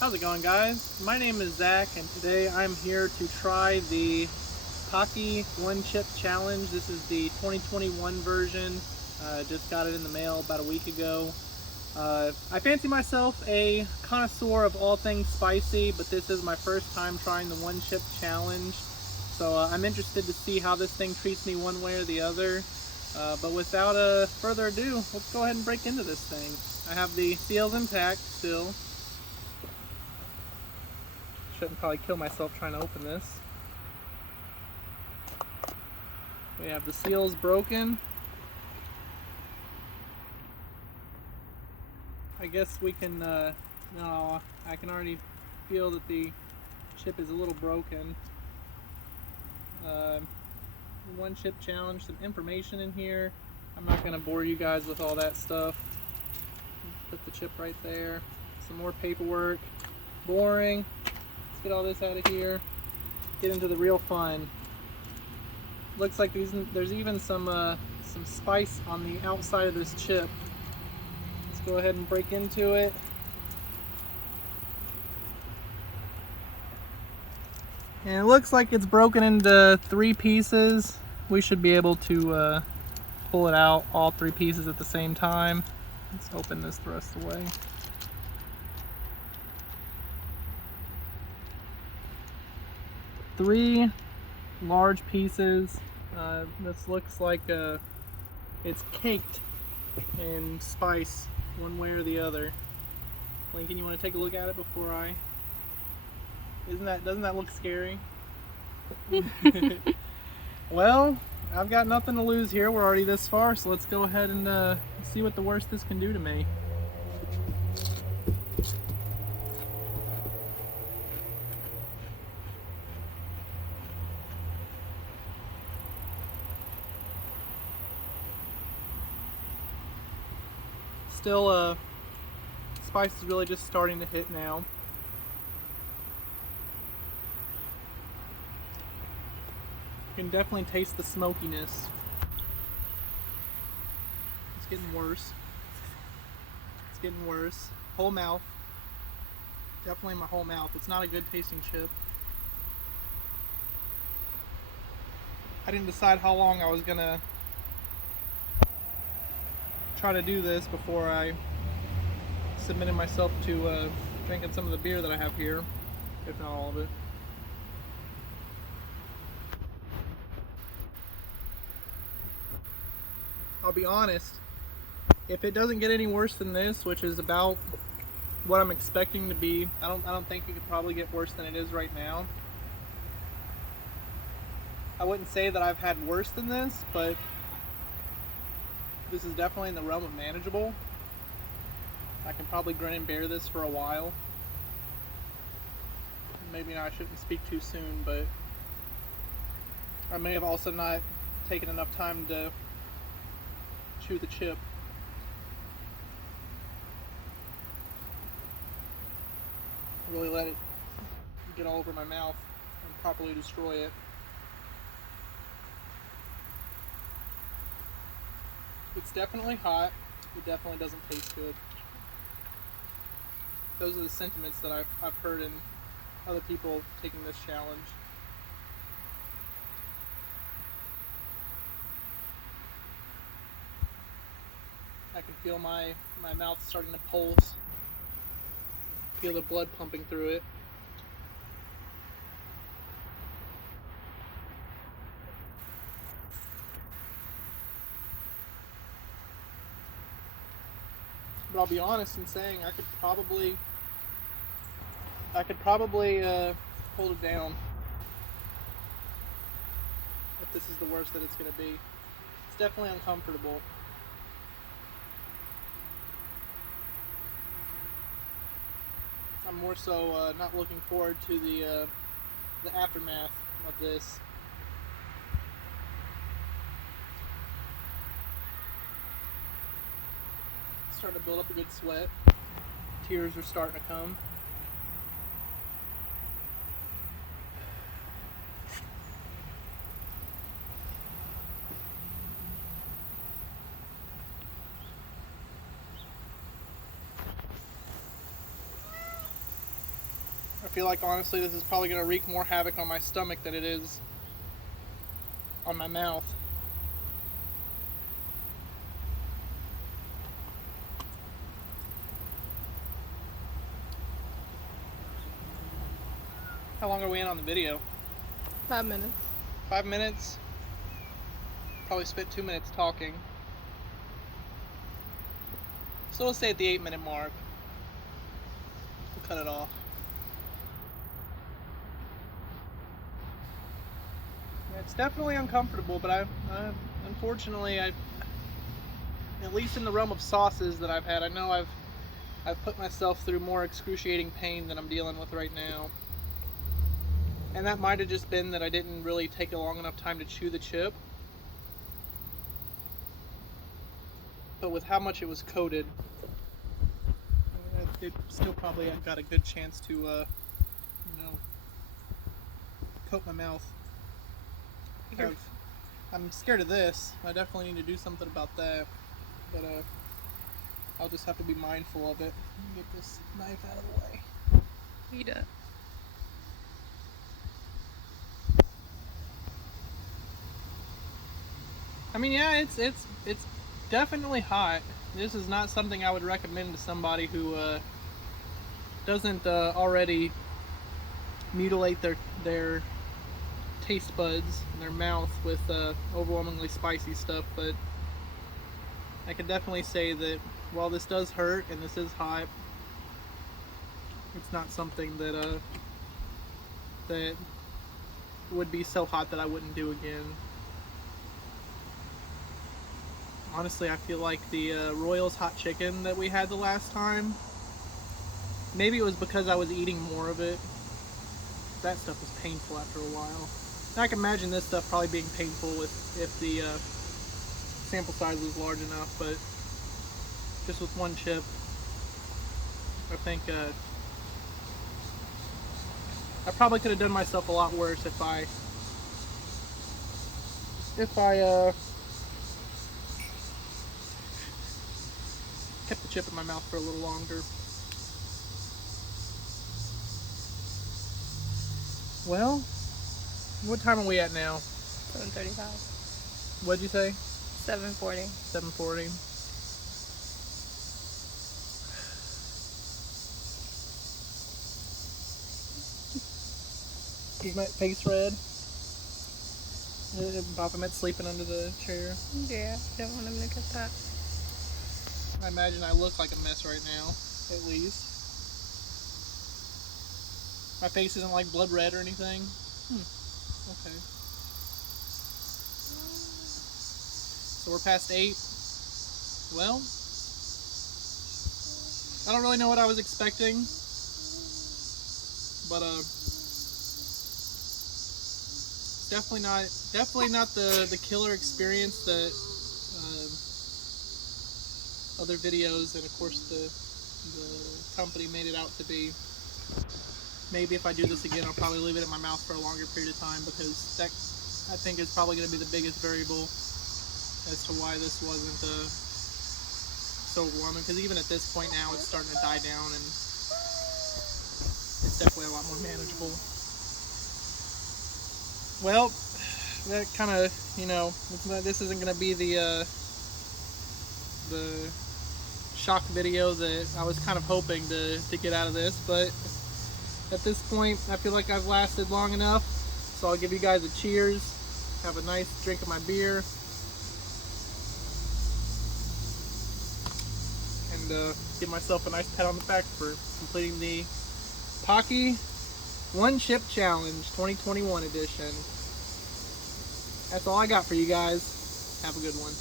How's it going, guys? My name is Zach, and today I'm here to try the Paqui One Chip Challenge. This is the 2021 version. Just got it in the mail about a week ago. I fancy myself a connoisseur of all things spicy, but this is my first time trying the One Chip Challenge. So I'm interested to see how this thing treats me one way or the other. But without further ado, let's go ahead and break into this thing. I have the seals intact still. Shouldn't probably kill myself trying to open this. We have the seals broken. I guess we can, no, I can already feel that the chip is a little broken. One chip challenge, some information in here. I'm not going to bore you guys with all that stuff. Put the chip right there. Some more paperwork. Boring. Let's get all this out of here. Get into the real fun. Looks like there's even some spice on the outside of this chip. Let's go ahead and break into it. And it looks like it's broken into 3 pieces. We should be able to pull it out, all 3 pieces at the same time. Let's open this the rest of the way. Three large pieces. This looks like it's caked in spice one way or the other. Lincoln, you want to take a look at it before I... doesn't that look scary? Well, I've got nothing to lose here. We're already this far, so let's go ahead and see what the worst this can do to me. Still, spice is really just starting to hit now. You can definitely taste the smokiness. It's getting worse. It's getting worse. Whole mouth. Definitely my whole mouth. It's not a good tasting chip. I didn't decide how long I was gonna try to do this before I submitted myself to drinking some of the beer that I have here, if not all of it. I'll be honest, if it doesn't get any worse than this, which is about what I'm expecting to be, I don't think it could probably get worse than it is right now. I wouldn't say that I've had worse than this, but this is definitely in the realm of manageable. I can probably grin and bear this for a while. Maybe I shouldn't speak too soon, but I may have also not taken enough time to chew the chip. Really let it get all over my mouth and properly destroy it. It's definitely hot. It definitely doesn't taste good. Those are the sentiments that I've heard in other people taking this challenge. I can feel my mouth starting to pulse. Feel the blood pumping through it. But I'll be honest in saying I could probably hold it down if this is the worst that it's going to be. It's definitely uncomfortable. I'm more so not looking forward to the aftermath of this. Starting to build up a good sweat. Tears are starting to come. I feel like honestly this is probably going to wreak more havoc on my stomach than it is on my mouth. How long are we in on the video? 5 minutes. 5 minutes? Probably spent 2 minutes talking. So we'll stay at the 8-minute mark. We'll cut it off. Yeah, it's definitely uncomfortable, but unfortunately, at least in the realm of sauces that I've had, I know I've put myself through more excruciating pain than I'm dealing with right now. And that might have just been that I didn't really take a long enough time to chew the chip. But with how much it was coated, it still probably got a good chance to, coat my mouth. I'm scared of this. I definitely need to do something about that. But I'll just have to be mindful of it. Get this knife out of the way. Eat it. I mean, yeah, it's definitely hot. This is not something I would recommend to somebody who doesn't already mutilate their taste buds in their mouth with overwhelmingly spicy stuff. But I can definitely say that while this does hurt and this is hot, it's not something that that would be so hot that I wouldn't do again. Honestly, I feel like the Royals hot chicken that we had the last time, maybe it was because I was eating more of it. That stuff was painful after a while. And I can imagine this stuff probably being painful if the sample size was large enough, but just with one chip, I think I probably could have done myself a lot worse if I kept the chip in my mouth for a little longer. Well, what time are we at now? 7:35. What'd you say? 7:40. 7:40. Is my face red? Baphomet's sleeping under the chair. Yeah, don't want him to get that. I imagine I look like a mess right now, at least. My face isn't like blood red or anything. Okay. So we're past 8. Well, I don't really know what I was expecting, but definitely not the killer experience that other videos and of course the company made it out to be. Maybe if I do this again, I'll probably leave it in my mouth for a longer period of time, because that, I think, is probably going to be the biggest variable as to why this wasn't so overwhelming. Because even at this point now, it's starting to die down, and it's definitely a lot more manageable. Well, that kind of, this isn't going to be the shock video that I was kind of hoping to get out of this, but at this point I feel like I've lasted long enough, so I'll give you guys a cheers, have a nice drink of my beer, and give myself a nice pat on the back for completing the Paqui One Chip Challenge 2021 edition. That's all I got for you guys. Have a good one.